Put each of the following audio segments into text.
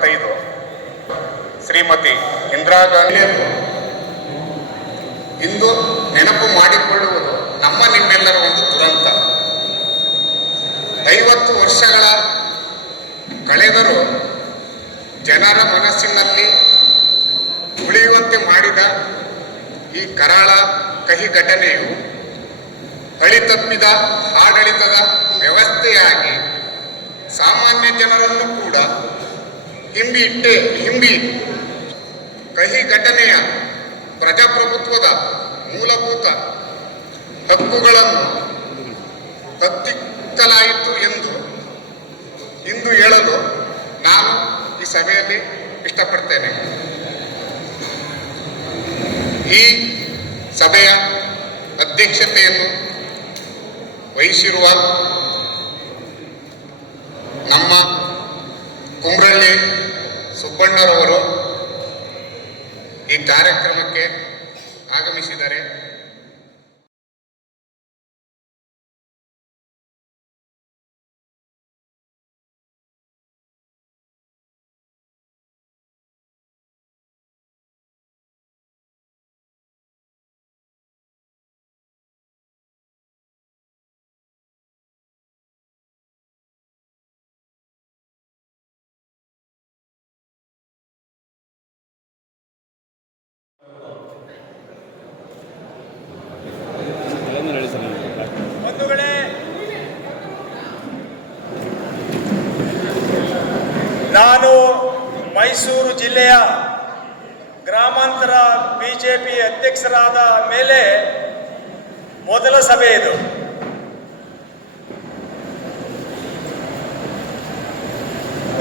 ಒಂಬೈನೂರ ಎಪ್ಪತ್ತೈದು ಶ್ರೀಮತಿ ಇಂದಿರಾ ಗಾಂಧಿ ಇಂದು ನೆನಪು ಮಾಡಿಕೊಳ್ಳುವುದು ನಮ್ಮ ನಿಮ್ಮೆಲ್ಲರ ಒಂದು ದುರಂತ. ಐವತ್ತು ವರ್ಷಗಳ ಕಳೆದರೂ ಜನರ ಮನಸ್ಸಿನಲ್ಲಿ ಉಳಿಯುವಂತೆ ಮಾಡಿದ ಈ ಕರಾಳ ಕಹಿ ಘಟನೆಯು ಹಳಿತಪ್ಪಿದ ಆಡಳಿತದ ವ್ಯವಸ್ಥೆಯಾಗಿ ಸಾಮಾನ್ಯ ಜನರನ್ನು ಕೂಡ ಹಿಂಬಿ ಇಟ್ಟೆ ಹಿಂಬಿ ಕಹಿ ಘಟನೆಯ ಪ್ರಜಾಪ್ರಭುತ್ವದ ಮೂಲಭೂತ ಹಕ್ಕುಗಳನ್ನು ಹತ್ತಿಕ್ಕಲಾಯಿತು ಎಂದು ಇಂದು ಹೇಳಲು ನಾನು ಈ ಸಭೆಯಲ್ಲಿ ಇಷ್ಟಪಡ್ತೇನೆ. ಈ ಸಭೆಯ ಅಧ್ಯಕ್ಷತೆಯನ್ನು ವಹಿಸಿರುವ ನಮ್ಮ ಕುಮ್ರಳ್ಳಿ ಸುಬ್ಬಣ್ಣರವರು ಈ ಕಾರ್ಯಕ್ರಮಕ್ಕೆ ಆಗಮಿಸಿದ್ದಾರೆ ಬಂಧುಗಳೇ ನಾನು ಮೈಸೂರು ಜಿಲ್ಲೆಯ ಗ್ರಾಮಾಂತರ ಬಿಜೆಪಿ ಅಧ್ಯಕ್ಷರಾದ ಮೇಲೆ ಮೊದಲ ಸಭೆ ಇದು.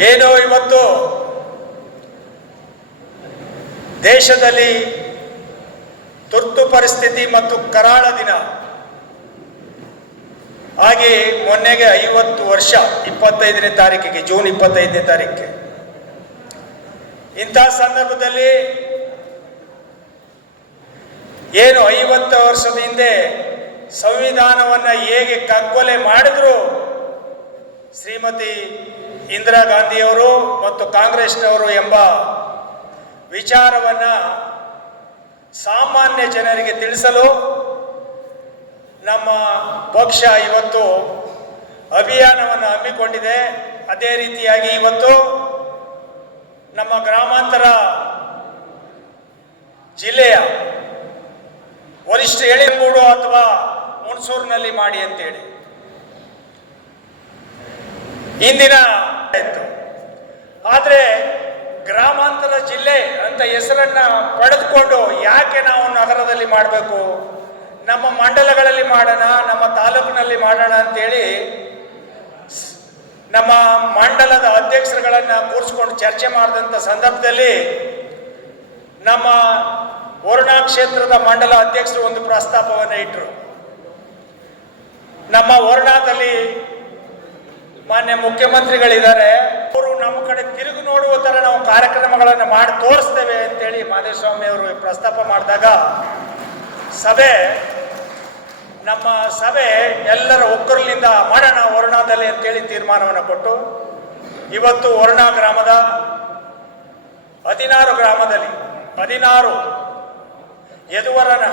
ಏನು ಇವತ್ತು ದೇಶದಲ್ಲಿ ತುರ್ತು ಪರಿಸ್ಥಿತಿ ಮತ್ತು ಕರಾಳ ದಿನ. ಹಾಗೆ ಮೊನ್ನೆಗೆ ಐವತ್ತು ವರ್ಷ, ಇಪ್ಪತ್ತೈದನೇ ತಾರೀಕಿಗೆ, ಜೂನ್ ಇಪ್ಪತ್ತೈದನೇ ತಾರೀಕಿಗೆ. ಇಂಥ ಸಂದರ್ಭದಲ್ಲಿ ಏನು ಐವತ್ತು ವರ್ಷದ ಹಿಂದೆ ಸಂವಿಧಾನವನ್ನು ಹೇಗೆ ಕಗ್ಗೊಲೆ ಮಾಡಿದ್ರು ಶ್ರೀಮತಿ ಇಂದಿರಾ ಗಾಂಧಿಯವರು ಮತ್ತು ಕಾಂಗ್ರೆಸ್ನವರು ಎಂಬ ವಿಚಾರವನ್ನು ಸಾಮಾನ್ಯ ಜನರಿಗೆ ತಿಳಿಸಲು ನಮ್ಮ ಪಕ್ಷ ಇವತ್ತು ಅಭಿಯಾನವನ್ನು ಹಮ್ಮಿಕೊಂಡಿದೆ. ಅದೇ ರೀತಿಯಾಗಿ ಇವತ್ತು ನಮ್ಮ ಗ್ರಾಮಾಂತರ ಜಿಲ್ಲೆಯ ವರಿಷ್ಠ ಎಳೆಗೂಡು ಅಥವಾ ಹುಣಸೂರಿನಲ್ಲಿ ಮಾಡಿ ಅಂತೇಳಿ. ಇಂದಿನ ಇತ್ತು ಆದರೆ ಗ್ರಾಮಾಂತರ ಜಿಲ್ಲೆ ಅಂತ ಹೆಸರನ್ನ ಪಡೆದುಕೊಂಡು ಯಾಕೆ ನಾವು ನಗರದಲ್ಲಿ ಮಾಡಬೇಕು? ನಮ್ಮ ಮಂಡಲಗಳಲ್ಲಿ ಮಾಡೋಣ, ನಮ್ಮ ತಾಲೂಕಿನಲ್ಲಿ ಮಾಡೋಣ ಅಂತೇಳಿ ನಮ್ಮ ಮಂಡಲದ ಅಧ್ಯಕ್ಷರುಗಳನ್ನು ಕೂರಿಸ್ಕೊಂಡು ಚರ್ಚೆ ಮಾಡಿದಂಥ ಸಂದರ್ಭದಲ್ಲಿ ನಮ್ಮ ವರುಣಾ ಕ್ಷೇತ್ರದ ಮಂಡಲ ಅಧ್ಯಕ್ಷರು ಒಂದು ಪ್ರಸ್ತಾಪವನ್ನು ಇಟ್ಟರು ನಮ್ಮ ವರುಣಾದಲ್ಲಿ ಮಾನ್ಯ ಮುಖ್ಯಮಂತ್ರಿಗಳಿದ್ದಾರೆ. ಅವರು ನಮ್ಮ ಕಡೆ ತಿರುಗಿ ನೋಡುವ ಥರ ನಾವು ಕಾರ್ಯಕ್ರಮಗಳನ್ನು ಮಾಡಿ ತೋರಿಸ್ತೇವೆ ಅಂತೇಳಿ ಮಾದೇಶ್ವಾಮಿ ಅವರು ಪ್ರಸ್ತಾಪ ಮಾಡಿದಾಗ ಸಭೆ ನಮ್ಮ ಸಭೆ ಎಲ್ಲರ ಒಕ್ಕರಲಿಂದ ಮಾಡೋಣ ವರುಣಾದಲ್ಲಿ ಅಂತೇಳಿ ತೀರ್ಮಾನವನ್ನು ಕೊಟ್ಟು, ಇವತ್ತು ವರ್ಣ ಗ್ರಾಮದ ಹದಿನಾರು ಗ್ರಾಮದಲ್ಲಿ, ಹದಿನಾರು ಯದುವರನ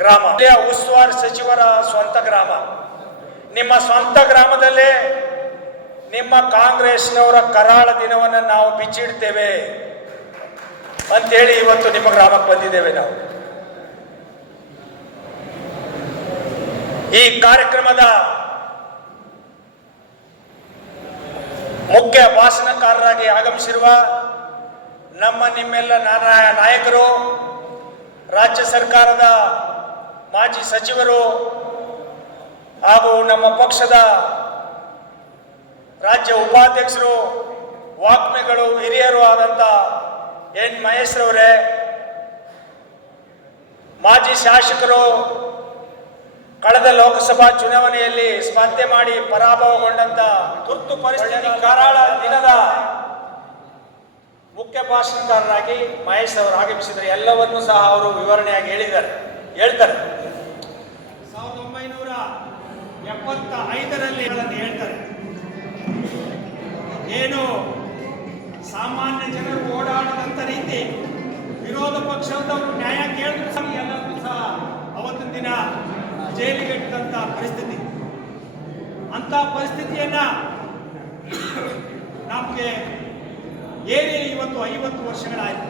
ಗ್ರಾಮ ಉಸ್ತುವಾರಿ ಸಚಿವರ ಸ್ವಂತ ಗ್ರಾಮ. ನಿಮ್ಮ ಸ್ವಂತ ಗ್ರಾಮದಲ್ಲೇ ನಿಮ್ಮ ಕಾಂಗ್ರೆಸ್ನವರ ಕರಾಳ ದಿನವನ್ನು ನಾವು ಬಿಚ್ಚಿಡ್ತೇವೆ ಅಂತೇಳಿ ಇವತ್ತು ನಿಮ್ಮ ಗ್ರಾಮಕ್ಕೆ ಬಂದಿದ್ದೇವೆ ನಾವು. ಈ ಕಾರ್ಯಕ್ರಮದ ಮುಖ್ಯ ಭಾಷಣಕಾರರಾಗಿ ಆಗಮಿಸಿರುವ ನಮ್ಮ ನಿಮ್ಮೆಲ್ಲ ನಾಯಕರು, ರಾಜ್ಯ ಸರ್ಕಾರದ ಮಾಜಿ ಸಚಿವರು ಹಾಗೂ ನಮ್ಮ ಪಕ್ಷದ ರಾಜ್ಯ ಉಪಾಧ್ಯಕ್ಷರು, ವಾಕ್ಮಿಗಳು, ಹಿರಿಯರು ಆದಂಥ ಎನ್ ಮಹೇಶ್ರವರೇ, ಮಾಜಿ ಶಾಸಕರು ಕಳೆದ ಲೋಕಸಭಾ ಚುನಾವಣೆಯಲ್ಲಿ ಸ್ಪರ್ಧೆ ಮಾಡಿ ಪರಾಭವಗೊಂಡಂತ ತುರ್ತು ಪರಿಸ್ಥಿತಿ ಕರಾಳ ದಿನದ ಮುಖ್ಯ ಭಾಷಣಕಾರರಾಗಿ ಮಹೇಶ್ ಅವರು ಆಗಮಿಸಿದರೆ ಎಲ್ಲವನ್ನೂ ಸಹ ಅವರು ವಿವರಣೆಯಾಗಿ ಹೇಳಿದ್ದಾರೆ, ಹೇಳ್ತಾರೆ. ಸಾವಿರದ ಒಂಬೈನೂರ ಎಪ್ಪತ್ತ ಐದರಲ್ಲಿ ಹೇಳ್ತಾರೆ. ಏನು ಸಾಮಾನ್ಯ ಜನರು ಓಡಾಡದಂತ ರೀತಿ ವಿರೋಧ ಪಕ್ಷದವರು ನ್ಯಾಯ ಕೇಳಿದ್ರು ಸಹ ಅವತ್ತಿನ ದಿನ ಜೈಲಿಗೆ ಇಟ್ಟಂತ ಪರಿಸ್ಥಿತಿ. ಅಂತ ಪರಿಸ್ಥಿತಿಯನ್ನ ನಮಗೆ ಏನೇ ಇವತ್ತು ಐವತ್ತು ವರ್ಷಗಳಾಯಿತು.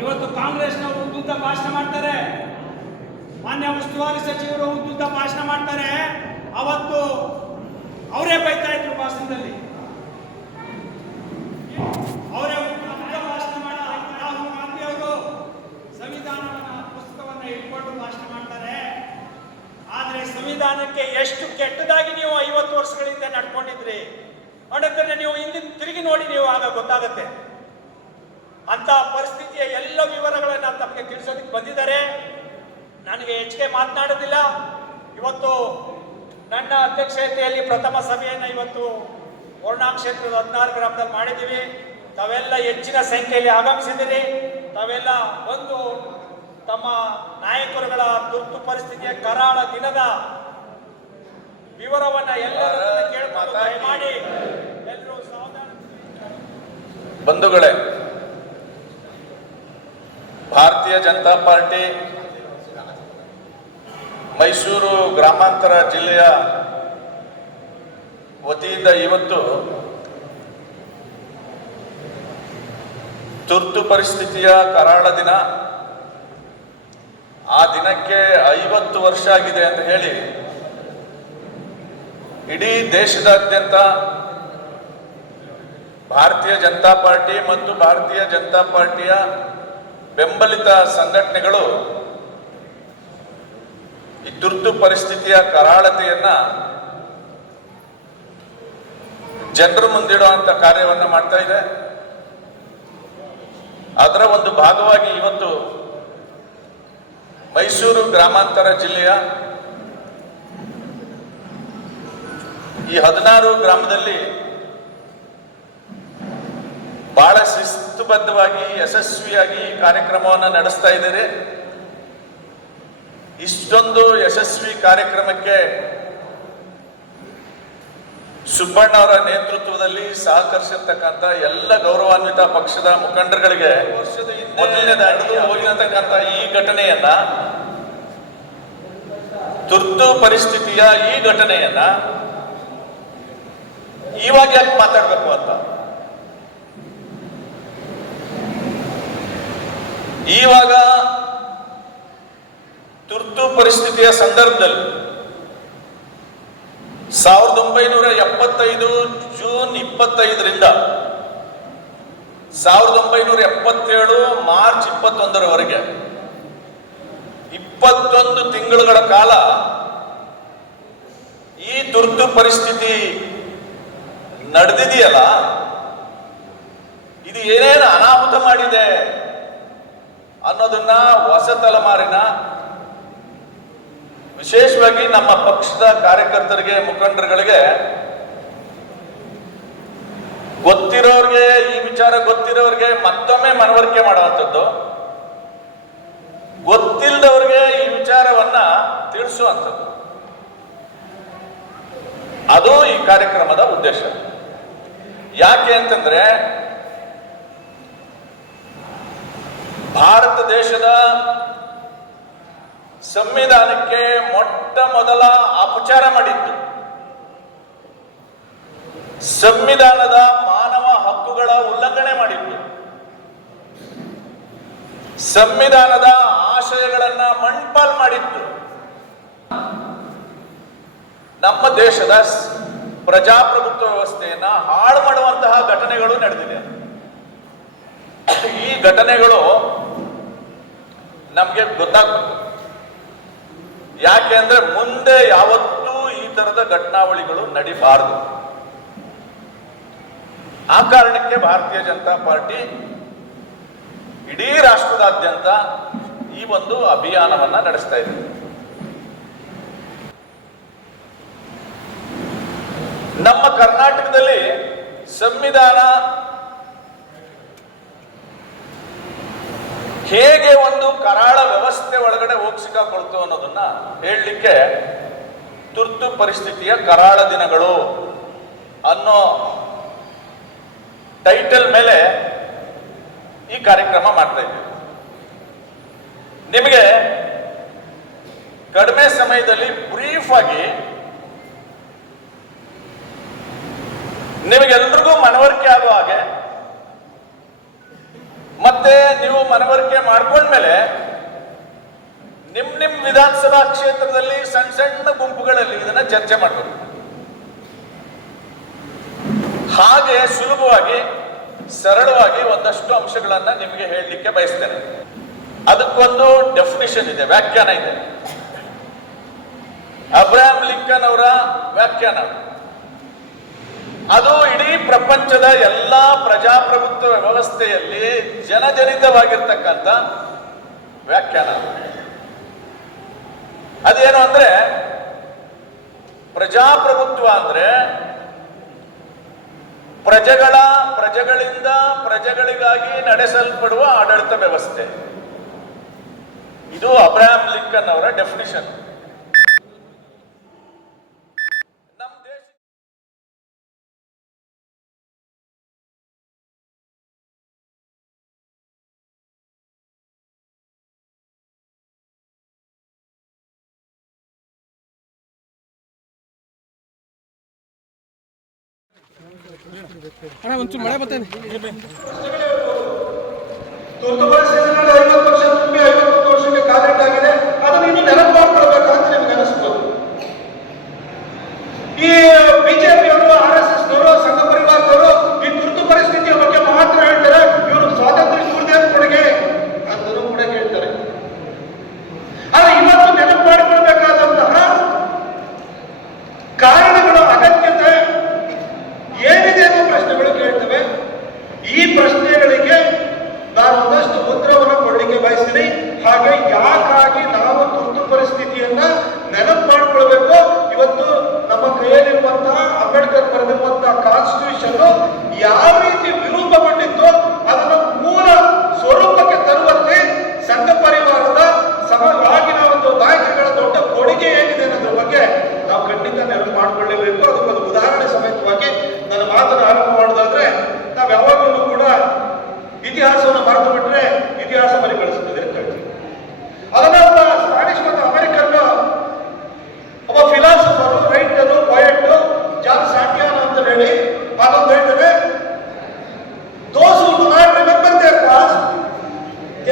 ಇವತ್ತು ಕಾಂಗ್ರೆಸ್ನವರು ಉದ್ದುದ್ದ ಭಾಷಣ ಮಾಡ್ತಾರೆ. ಮಾನ್ಯ ಉಸ್ತುವಾರಿ ಸಚಿವರು ಉದ್ದುದ್ದ ಭಾಷಣ ಮಾಡ್ತಾರೆ. ಅವತ್ತು ಅವರೇ ಬೈತಾ ಇದ್ರು ಭಾಷಣದಲ್ಲಿ ಅವರೇ ಉದ್ದುದ್ದ ಭಾಷಣ ಮಾಡ ರಾಹುಲ್ ಗಾಂಧಿ ಅವರು ಸಂವಿಧಾನವನ್ನ ಪುಸ್ತಕವನ್ನ ಇಟ್ಕೊಂಡು ಭಾಷಣ ಮಾಡ್ತಾರೆ ಆದ್ರೆ ಸಂವಿಧಾನಕ್ಕೆ ಎಷ್ಟು ಕೆಟ್ಟದಾಗಿ ನೀವು ಐವತ್ತು ವರ್ಷಗಳಿಂದ ನಡ್ಕೊಂಡಿದ್ರಿ ಅನ್ನೋದನ್ನ ನೀವು ಹಿಂದಿನ ತಿರುಗಿ ನೋಡಿ ನೀವು ಆಗ ಗೊತ್ತಾಗುತ್ತೆ ಅಂತ ಪರಿಸ್ಥಿತಿಯ ಎಲ್ಲ ವಿವರಗಳನ್ನು ತಮಗೆ ತಿಳಿಸೋದಕ್ಕೆ ಬಂದಿದ್ದಾರೆ ನನಗೆ ಹೆಚ್ಚಿಗೆ ಮಾತನಾಡೋದಿಲ್ಲ ಇವತ್ತು ನನ್ನ ಅಧ್ಯಕ್ಷತೆಯಲ್ಲಿ ಪ್ರಥಮ ಸಭೆಯನ್ನು ಇವತ್ತು ವರ್ಣಾ ಕ್ಷೇತ್ರದ ಹದಿನಾರು ಗ್ರಾಮದಲ್ಲಿ ಮಾಡಿದ್ದೀವಿ. ತಾವೆಲ್ಲ ಹೆಚ್ಚಿನ ಸಂಖ್ಯೆಯಲ್ಲಿ ಆಗಮಿಸಿದ್ದೀರಿ. ತಾವೆಲ್ಲ ಬಂದು ತಮ್ಮ ನಾಯಕರುಗಳ ತುರ್ತು ಪರಿಸ್ಥಿತಿಯ ಕರಾಳ ದಿನದ ವಿವರವನ್ನ ಎಲ್ಲರೂ ಕೇಳ್ಕೊಂಡು ಮಾಡಿ ಎಲ್ಲರೂ ಬಂಧುಗಳೇ, ಭಾರತೀಯ ಜನತಾ ಪಾರ್ಟಿ ಮೈಸೂರು ಗ್ರಾಮಾಂತರ ಜಿಲ್ಲೆಯ ವತಿಯಿಂದ ಇವತ್ತು ತುರ್ತು ಪರಿಸ್ಥಿತಿಯ ಕರಾಳ ದಿನ. ಆ ದಿನಕ್ಕೆ ಐವತ್ತು ವರ್ಷ ಆಗಿದೆ ಅಂತ ಹೇಳಿ ಇಡೀ ದೇಶದಾದ್ಯಂತ ಭಾರತೀಯ ಜನತಾ ಪಾರ್ಟಿ ಮತ್ತು ಭಾರತೀಯ ಜನತಾ ಪಾರ್ಟಿಯ ಬೆಂಬಲಿತ ಸಂಘಟನೆಗಳು ಈ ತುರ್ತು ಪರಿಸ್ಥಿತಿಯ ಕರಾಳತೆಯನ್ನ ಜನರ ಮುಂದಿಡುವಂತ ಕಾರ್ಯವನ್ನ ಮಾಡ್ತಾ ಇದೆ. ಅದರ ಒಂದು ಭಾಗವಾಗಿ ಇವತ್ತು ಮೈಸೂರು ಗ್ರಾಮಾಂತರ ಜಿಲ್ಲೆಯ ಈ ಹದಿನಾರು ಗ್ರಾಮದಲ್ಲಿ ಬಹಳ ಶಿಸ್ತುಬದ್ಧವಾಗಿ, ಯಶಸ್ವಿಯಾಗಿ ಕಾರ್ಯಕ್ರಮವನ್ನು ನಡೆಸ್ತಾ ಇದ್ದೀರಿ ಇಷ್ಟೊಂದು ಯಶಸ್ವಿ ಕಾರ್ಯಕ್ರಮಕ್ಕೆ ಸುಬ್ಬಣ್ಣ ಅವರ ನೇತೃತ್ವದಲ್ಲಿ ಸಹಕರಿಸಿರ್ತಕ್ಕಂಥ ಎಲ್ಲ ಗೌರವಾನ್ವಿತ ಪಕ್ಷದ ಮುಖಂಡರುಗಳಿಗೆ ಹೋಗಿರತಕ್ಕಂಥ ಈ ಘಟನೆಯನ್ನ, ತುರ್ತು ಪರಿಸ್ಥಿತಿಯ ಈ ಘಟನೆಯನ್ನ ಇವಾಗ ಯಾಕೆ ಮಾತಾಡ್ಬೇಕು ಅಂತ? ಇವಾಗ ತುರ್ತು ಪರಿಸ್ಥಿತಿಯ ಸಂದರ್ಭದಲ್ಲಿ ಸಾವಿರದ ಒಂಬೈನೂರ ಎಪ್ಪತ್ತೈದು ಜೂನ್ ಇಪ್ಪತ್ತೈದರಿಂದ ಸಾವಿರದ ಒಂಬೈನೂರ ಎಪ್ಪತ್ತೇಳು ಮಾರ್ಚ್ ಇಪ್ಪತ್ತೊಂದರವರೆಗೆ ಇಪ್ಪತ್ತೊಂದು ತಿಂಗಳುಗಳ ಕಾಲ ಈ ತುರ್ತು ಪರಿಸ್ಥಿತಿ ನಡೆದಿದೆಯಲ್ಲ, ಇದು ಏನೇನು ಅನಾಹುತ ಮಾಡಿದೆ ಅನ್ನೋದನ್ನ ಹೊಸ ತಲೆಮಾರಿನ ವಿಶೇಷವಾಗಿ ನಮ್ಮ ಪಕ್ಷದ ಕಾರ್ಯಕರ್ತರಿಗೆ, ಮುಖಂಡರುಗಳಿಗೆ ಗೊತ್ತಿರೋರಿಗೆ, ಈ ವಿಚಾರ ಗೊತ್ತಿರೋರಿಗೆ ಮತ್ತೊಮ್ಮೆ ಮನವರಿಕೆ ಮಾಡುವಂಥದ್ದು. ಗೊತ್ತಿಲ್ಲದವ್ರಿಗೆ ಈ ವಿಚಾರವನ್ನ ತಿಳಿಸುವಂಥದ್ದು. ಅದು ಈ ಕಾರ್ಯಕ್ರಮದ ಉದ್ದೇಶ. ಯಾಕೆ ಅಂತಂದ್ರೆ, ಭಾರತ ದೇಶದ ಸಂವಿಧಾನಕ್ಕೆ ಮೊಟ್ಟ ಮೊದಲ ಅಪಚಾರ ಮಾಡಿತ್ತು ಸಂವಿಧಾನದ ಮಾನವ ಹಕ್ಕುಗಳ ಉಲ್ಲಂಘನೆ ಮಾಡಿತ್ತು ಸಂವಿಧಾನದ ಆಶಯಗಳನ್ನ ಮಣ್ಪಾಲ್ ಮಾಡಿತ್ತು ನಮ್ಮ ದೇಶದ ಪ್ರಜಾಪ್ರಭುತ್ವ ವ್ಯವಸ್ಥೆಯನ್ನ ಹಾಳು ಮಾಡುವಂತಹ ಘಟನೆಗಳು ನಡೆದಿದೆ. ಈ ಘಟನೆಗಳು ನಮಗೆ ಗೊತ್ತಾಗ್ಬೇಕು. ಯಾಕೆ ಅಂದ್ರೆ ಮುಂದೆ ಯಾವತ್ತೂ ಈ ತರದ ಘಟನಾವಳಿಗಳು ನಡಿಬಾರದು. ಆ ಕಾರಣಕ್ಕೆ ಭಾರತೀಯ ಜನತಾ ಪಾರ್ಟಿ ಇಡೀ ರಾಷ್ಟ್ರದಾದ್ಯಂತ ಈ ಒಂದು ಅಭಿಯಾನವನ್ನ ನಡೆಸ್ತಾ ಇದೆ. ನಮ್ಮ ಕರ್ನಾಟಕದಲ್ಲಿ ಸಂವಿಧಾನ ಹೇಗೆ ಒಂದು ಕರಾಳ ವ್ಯವಸ್ಥೆ ಒಳಗಡೆ ಹೋಗಿ ಸಿಕ್ಕಾಕೊಳ್ತು ಅನ್ನೋದನ್ನ ಹೇಳಲಿಕ್ಕೆ ತುರ್ತು ಪರಿಸ್ಥಿತಿಯ ಕರಾಳ ದಿನಗಳು ಅನ್ನೋ ಟೈಟಲ್ ಮೇಲೆ ಈ ಕಾರ್ಯಕ್ರಮ ಮಾಡ್ತಾ ಇದ್ದೀವಿ. ನಿಮಗೆ ಕಡಿಮೆ ಸಮಯದಲ್ಲಿ ಬ್ರೀಫ್ ಆಗಿ ನಿಮಗೆಲ್ರಿಗೂ ಮನವರಿಕೆ ಆಗುವ ಹಾಗೆ ಮತ್ತೆ ನೀವು ಮನವರಿಕೆ ಮಾಡ್ಕೊಂಡ್ಮೇಲೆ ನಿಮ್ ನಿಮ್ ವಿಧಾನಸಭಾ ಕ್ಷೇತ್ರದಲ್ಲಿ ಸಣ್ಣ ಸಣ್ಣ ಗುಂಪುಗಳಲ್ಲಿ ಇದನ್ನ ಚರ್ಚೆ ಮಾಡಬೇಕು ಹಾಗೆ ಸುಲಭವಾಗಿ, ಸರಳವಾಗಿ ಒಂದಷ್ಟು ಅಂಶಗಳನ್ನ ನಿಮಗೆ ಹೇಳಲಿಕ್ಕೆ ಬಯಸ್ತೇನೆ. ಅದಕ್ಕೊಂದು ಡೆಫಿನಿಷನ್ ಇದೆ, ವ್ಯಾಖ್ಯಾನ ಇದೆ. ಅಬ್ರಾಹಂ ಲಿಂಕನ್ ಅವರ ವ್ಯಾಖ್ಯಾನ. ಅದು ಇಡೀ ಪ್ರಪಂಚದ ಎಲ್ಲಾ ಪ್ರಜಾಪ್ರಭುತ್ವ ವ್ಯವಸ್ಥೆಯಲ್ಲಿ ಜನಜನಿತವಾಗಿರ್ತಕ್ಕಂಥ ವ್ಯಾಖ್ಯಾನ. ಅದೇನು ಅಂದ್ರೆ, ಪ್ರಜಾಪ್ರಭುತ್ವ ಅಂದ್ರೆ ಪ್ರಜೆಗಳ, ಪ್ರಜೆಗಳಿಂದ ಪ್ರಜೆಗಳಿಗಾಗಿ ನಡೆಸಲ್ಪಡುವ ಆಡಳಿತ ವ್ಯವಸ್ಥೆ. ಇದು ಅಬ್ರಾಹಂ ಲಿಂಕನ್ ಅವರ ಡೆಫಿನಿಷನ್ ಅಣ್ಣ ಒಂಚೂರು ಮಳೆ ಬರ್ತೇನೆ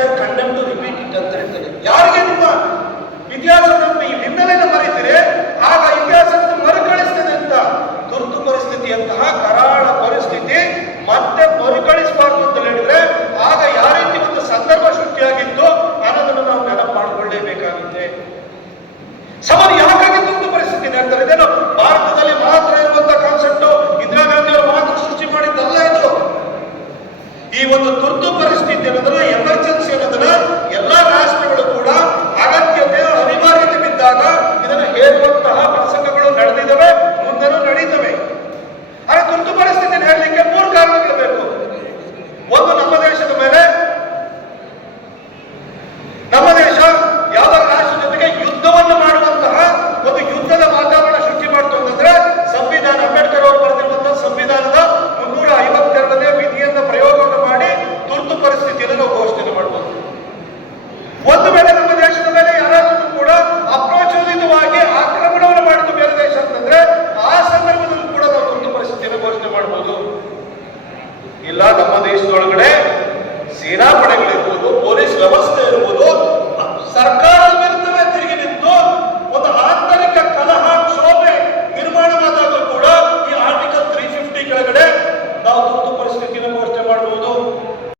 are condemned to repeat it ಅಂತ ಹೇಳ್ತಾರೆ ಯಾರಿಗೆ ನಿಮ್ಮ ಇತಿಹಾಸ ನಮ್ಮ ಈ ಹಿನ್ನೆಲೆಯನ್ನು ಮರೀತೀರಿ ಆಗ ಇತಿಹಾಸ ಮರುಕಳಿಸ್ತದೆ ಅಂತ ತುರ್ತು ಪರಿಸ್ಥಿತಿಯಂತಹ ಕರಾಳ